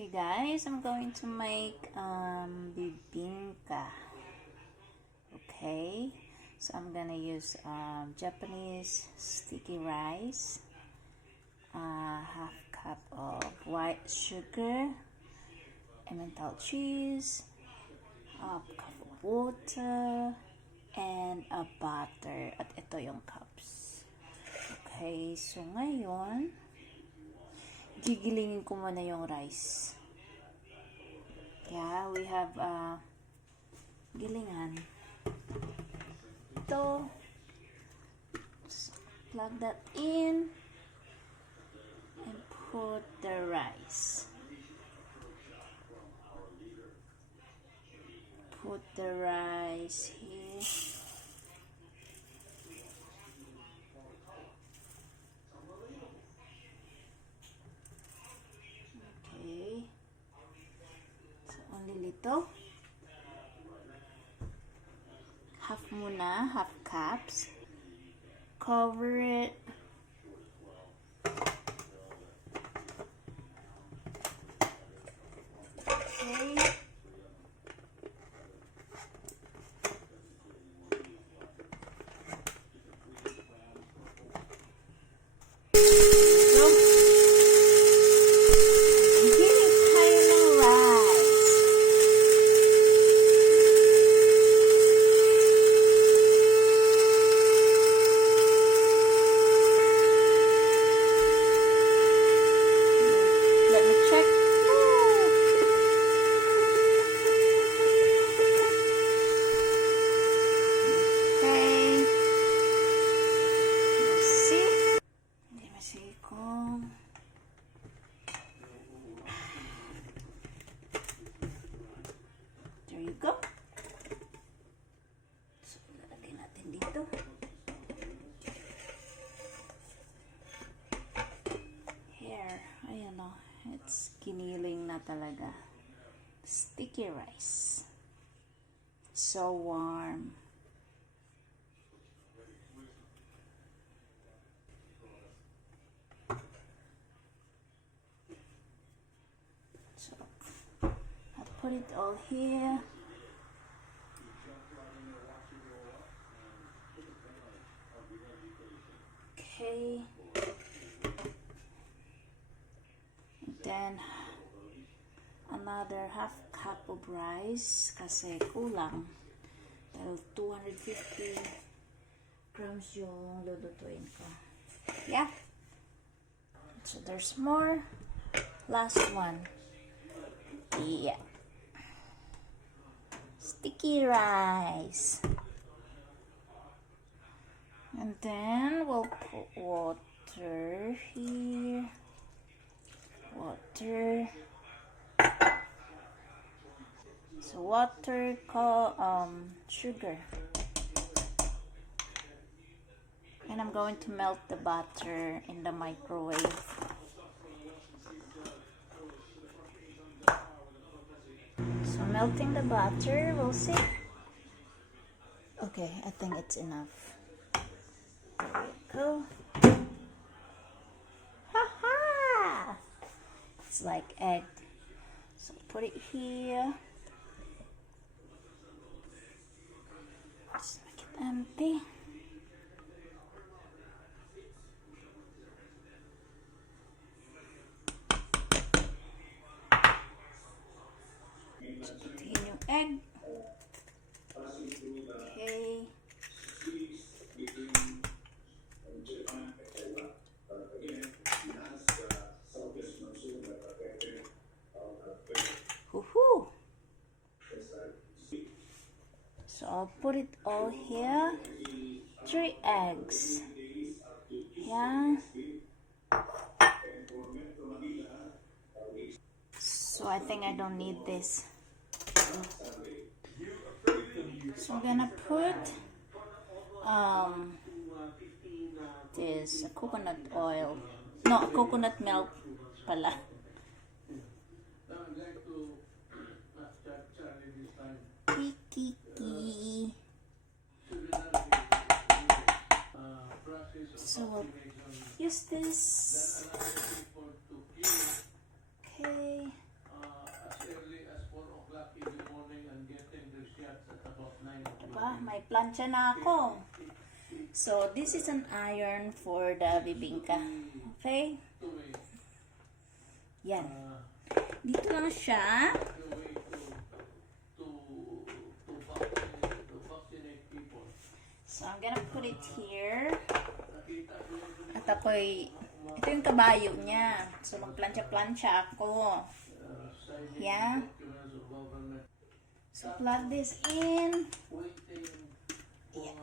Okay guys, I'm going to make bibingka. Okay, so I'm gonna use Japanese sticky rice, half cup of white sugar, emmental cheese, half cup of water, and a butter. At ito yung cups. Okay, so ngayon gigilingin ko muna yung rice. Yeah, we have gilingan. Ito. Plug that in and put the rice. Put the rice here. Little, half muna, half cups. Cover it. Okay. There you go. So, lalagay natin dito. Here, ayan o. It's kiniling na talaga. Sticky rice. So warm. So, I'll put it all here. Okay. Then, another half cup of rice kasi kulang. Dahil 250 grams yung lulutuin ko. Yeah. So, there's more. Last one. Yeah. Sticky rice. And then we'll put water here. Water. So water, sugar. And I'm going to melt the butter in the microwave. So melting the butter, we'll see. Okay, I think it's enough. There we go. Ha-ha! It's like egg. So put it here. Just make it empty. So put in yung egg. Okay. Woohoo! So I'll put it all here. 3 eggs. Yeah. So I think I don't need this. So I'm gonna put this coconut oil. No, coconut milk pala. Kiki. So we'll use this. Okay. nagplansya na ako. So, this is an iron for the bibingka. Okay? Yan. Dito lang siya. So, I'm gonna put it here. At ako'y, ito yung kabayo niya. So, magplansya-plansya ako. Yeah. So, plug this in. Yeah.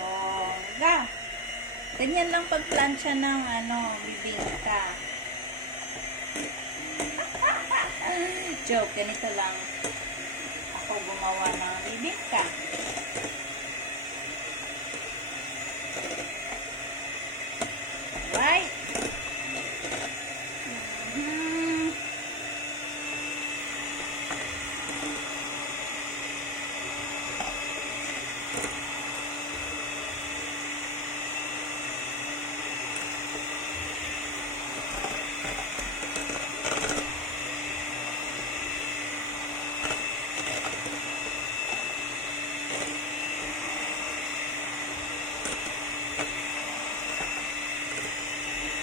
Bongga. Ganyan lang pagplansya ng bibingka. Joke, ganito lang ako gumawa ng bibingka. Right?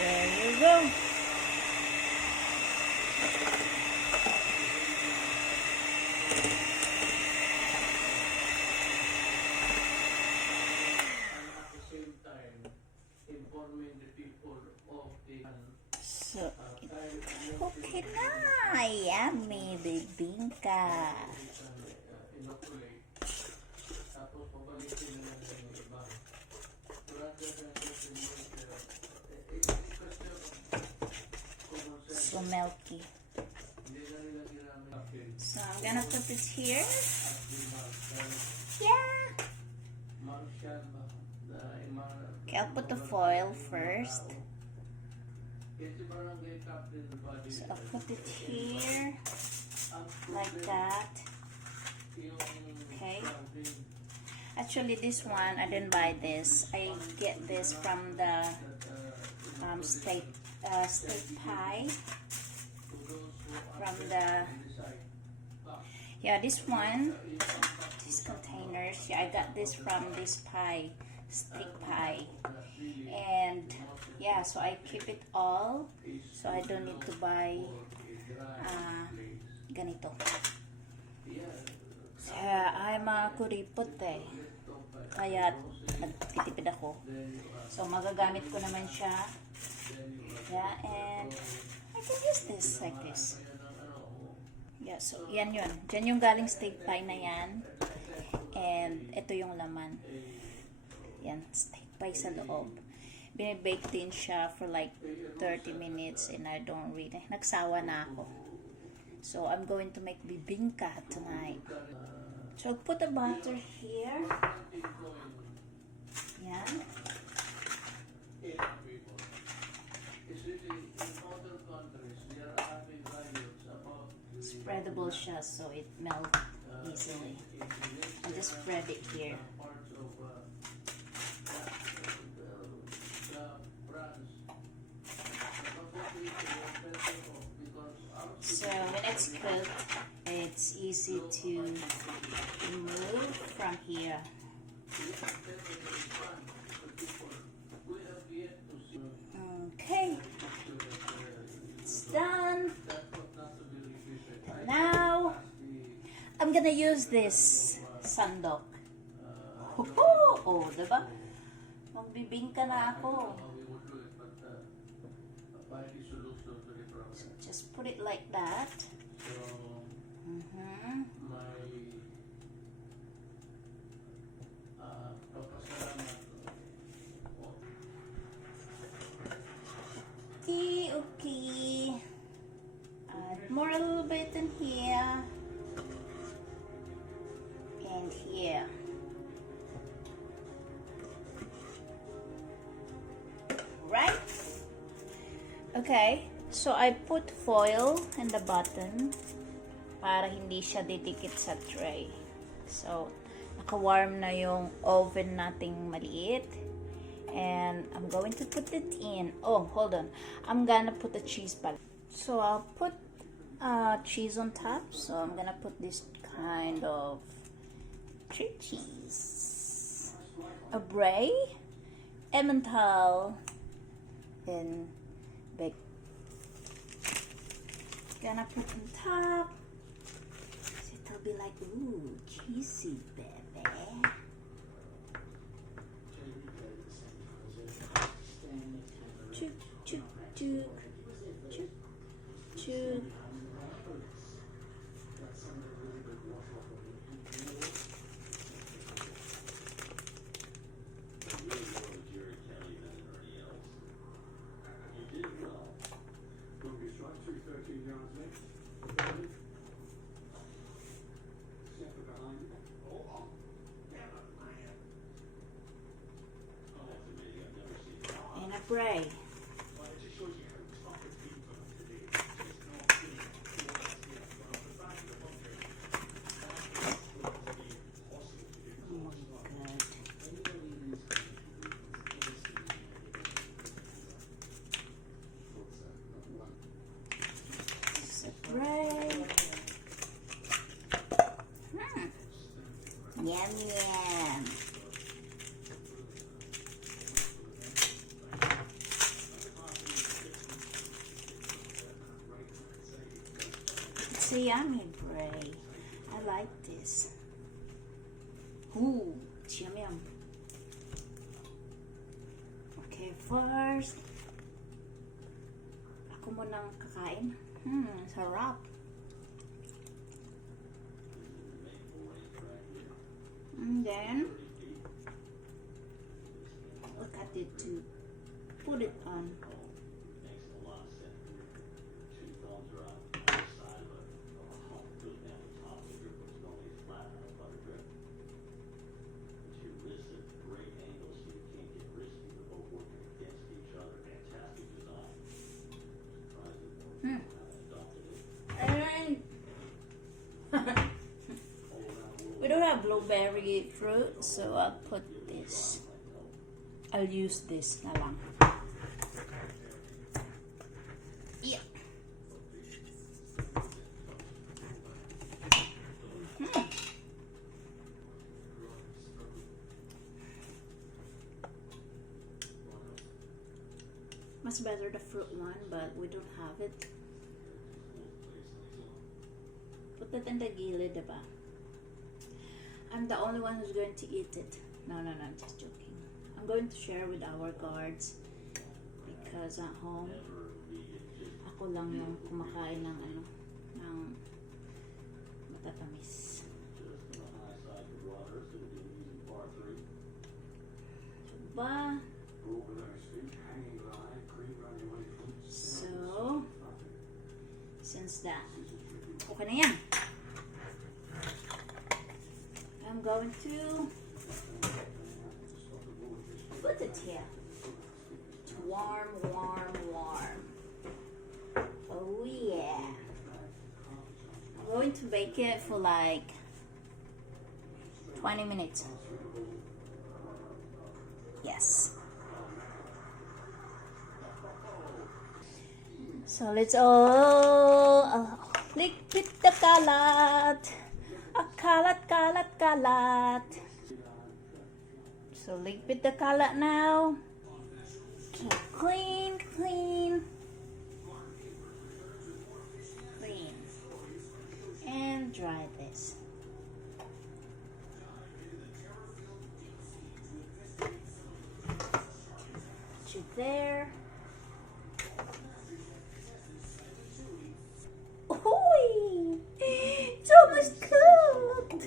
There you go. So, okay na. Yummy bibingka. So milky. So I'm gonna put this here. Yeah. Okay, I'll put the foil first. So I'll put it here, like that. Okay. Actually, this one I didn't buy this. I get this from the steak pie. From the this one, these containers. Yeah, I got this from this pie, steak pie, and yeah, so I keep it all, so I don't need to buy ganito. I'm a kuripot kaya nagtitipid ako. So magagamit ko naman siya. Yeah, and I can use this like this. Yeah, so yan yun. Diyan yung galing steak pie na yan. And ito yung laman. Yan, steak pie sa loob. Binibake din siya for like 30 minutes and I don't really, nagsawa na ako. So I'm going to make bibingka tonight. So I'll put the butter here. Yan. Spreadable siya so it melts easily. I just spread it here. So when it's cooked, it's easy to remove from here. Okay, it's done. And now I'm gonna use this sandok. Oh, diba? Magbibingka na ako. So just put it like that. Okay. Add more a little bit in here. And here. Right? Okay. So I put foil in the bottom para hindi siya didikit sa tray. So naka-warm na yung oven nating maliit. And I'm going to put it in. Oh, hold on. I'm gonna put the cheese pala. So I'll put cheese on top, so I'm gonna put this kind of cheese, a bray, Emmental, and bake. Gonna put on top. So it'll be like, ooh, cheesy, baby. Choo, choo, choo, choo, choo. And a bray. Yum, yum. It's a yummy bray. I like this. Ooh, it's yum yum. Okay, first, ako munang kakain. Sarap. And then I'll cut it to put it on. We don't have blueberry fruit, so I'll put this. I'll use this na lang. Yeah. Much better the fruit one, but we don't have it. Put that in the gilid, diba? I'm the only one who's going to eat it. No, I'm just joking. I'm going to share with our guards because at home, ako lang yung kumakain ng ng matatamis. Diba? So, since that, okay na yan. I'm going to put it here. It's warm. Oh yeah. I'm going to bake it for like 20 minutes. Yes. So let's all liquid the kalat. Kalat. So liquid the kalat now. Okay, clean. And dry this. Put it there. It's almost cooked.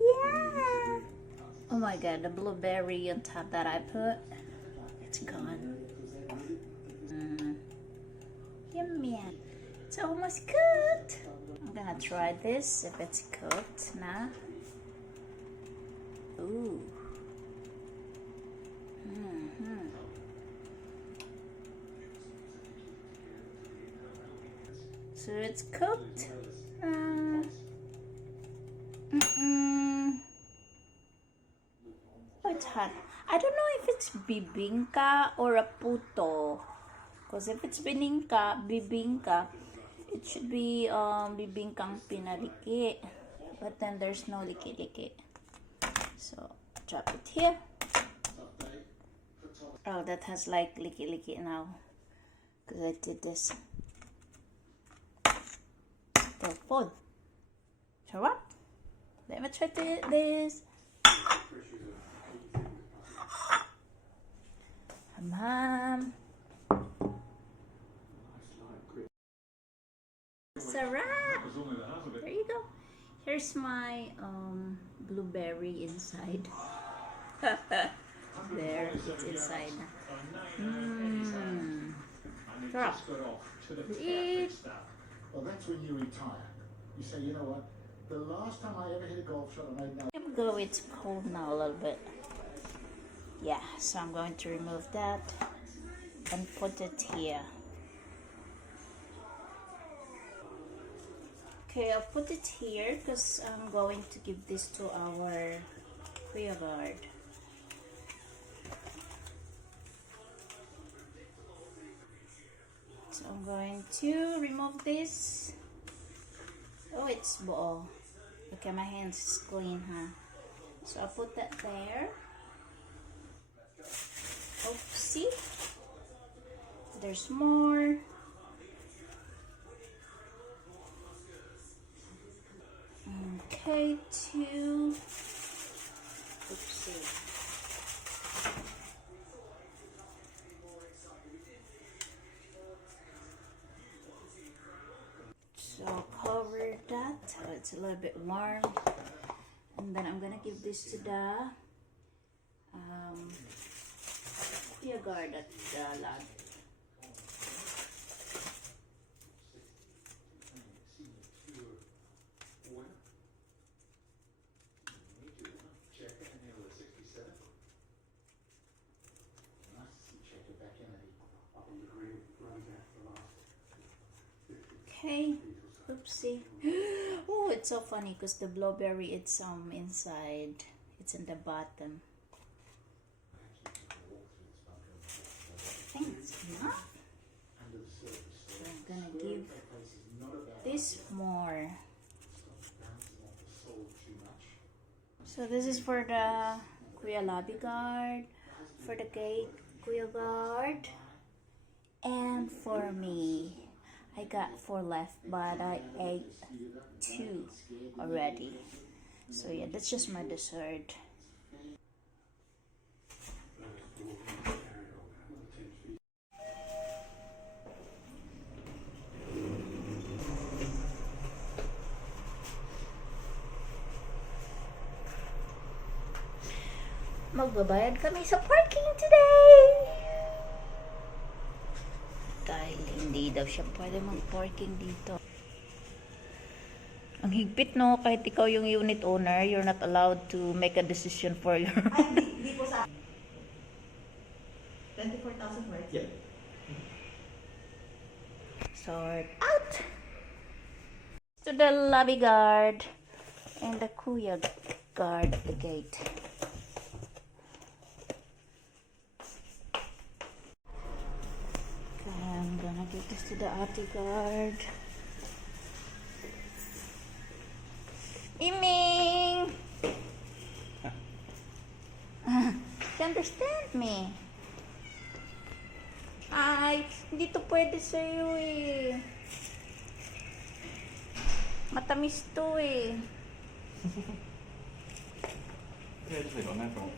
Yeah. Oh my god, the blueberry on top that I put, it's gone. Yummy. It's almost cooked. I'm gonna try this if it's cooked now. Ooh. So it's cooked. Oh, it's hot. I don't know if it's bibingka or a puto. Because if it's bibingka, it should be bibingkang pinariki. But then there's no liki-liki. So, drop it here. Oh, that has like liki-liki now. Because I did this. Telephone. Sarap. Let me try this. Ham. Sarap. There you go. Here's my blueberry inside. There, it's inside. Sarap. Eat. Well, that's when you retire. You say, you know what? The last time I ever hit a golf shot, I made no. Go, it's cold now a little bit. Yeah, so I'm going to remove that and put it here. Okay, I'll put it here because I'm going to give this to our Kuya guard. So I'm going to remove this. Oh, it's buo. Okay, my hands is clean, huh? So I'll put that there. Oopsie. There's more. Okay, 2. Oopsie. So cover that so it's a little bit warm, and then I'm gonna give this to the Kuya guard at the lab. Okay, oopsie. Oh, it's so funny because the blueberry, it's inside, it's in the bottom. I think it's enough. So I'm gonna give this more. So this is for the Kuya Lobby guard, for the cake Kuya guard, and for me. I got 4 left, but I ate 2 already. So yeah, that's just my dessert. Magbabayad kami sa parking today! Dahil hindi daw siya pwede mag-parking dito. Ang higpit, no? Kahit ikaw yung unit owner, you're not allowed to make a decision for your... Ay, hindi po sa... 24,000 right? Yeah. Sort out! To the lobby guard and the Kuya guard at the gate. I'm gonna give this to the Ate guard. Miming! You understand me? Ay, hindi to pwede sa'yo eh. Matamis to eh. Yeah, just leave it on there for